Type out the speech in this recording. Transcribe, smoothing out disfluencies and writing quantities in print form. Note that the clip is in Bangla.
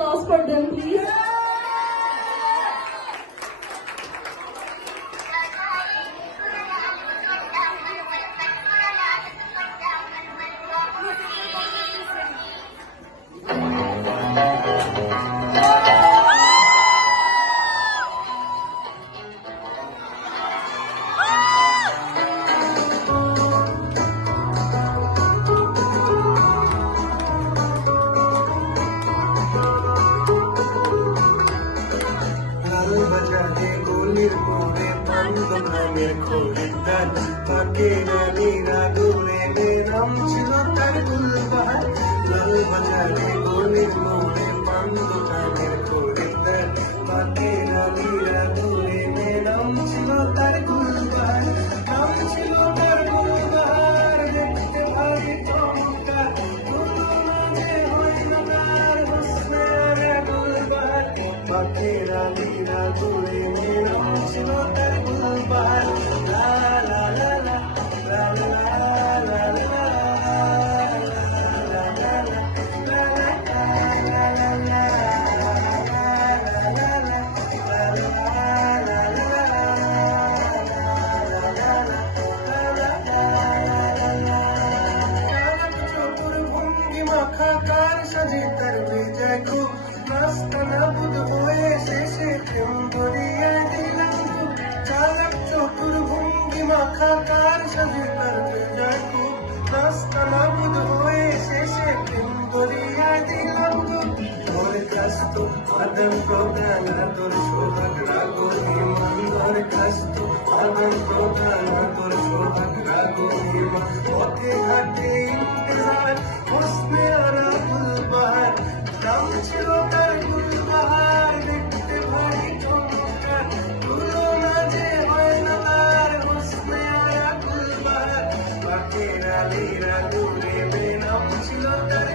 applause for them, please. বাজারে গলির মোড়ে পান্দ নামের খরিদ্দার তাকে রানীরা দূরে নাম ছিল তার গুলবাহার। লাল বাজারে গলির মোড়ে পান্দ নামের খরিদ্দার তাকে রানীরা দূরে নাম ছিল তার গুলবাহার। নাম ছিল তার গুলবাহার, দেখতে ভারী চমৎকার, তুলনা যে হয় না তার হোসনে আর গুলবাহার। তাকে রানীরা দূরে নাম ছিল তার গুলবাহার। লা লা লা লা লা লা লা লা কার সাজে তার বেজায় খুব নাস্তা নাবুদ হয়ে শেষে প্রেম ধরিয়ায় দিলাম খুব। চালাক চতুর ভঙ্গি মাখা কার সাজে তার বেজায় খুব নাস্তা নাবুদ হয়ে শেষে প্রেম ধরিয়ায় দিলাম খুব। ধরে কাস্ত আদম প্রধান তোর সোহাগ রাগো ইমান, ধরে কাস্ত আদম প্রধান তোর সোহাগ রাগো ইমান। পথে ঘাটে ইন্তজার হোসনে আরা গুলবাহার, নাম ছিল তার গুলবাহার, দেখতে ভারী চমৎকার, তুলনা যে হয় না তার হোসনে আরা গুলবাহার। বাকের আলীরা দূরে নাম ছিল তার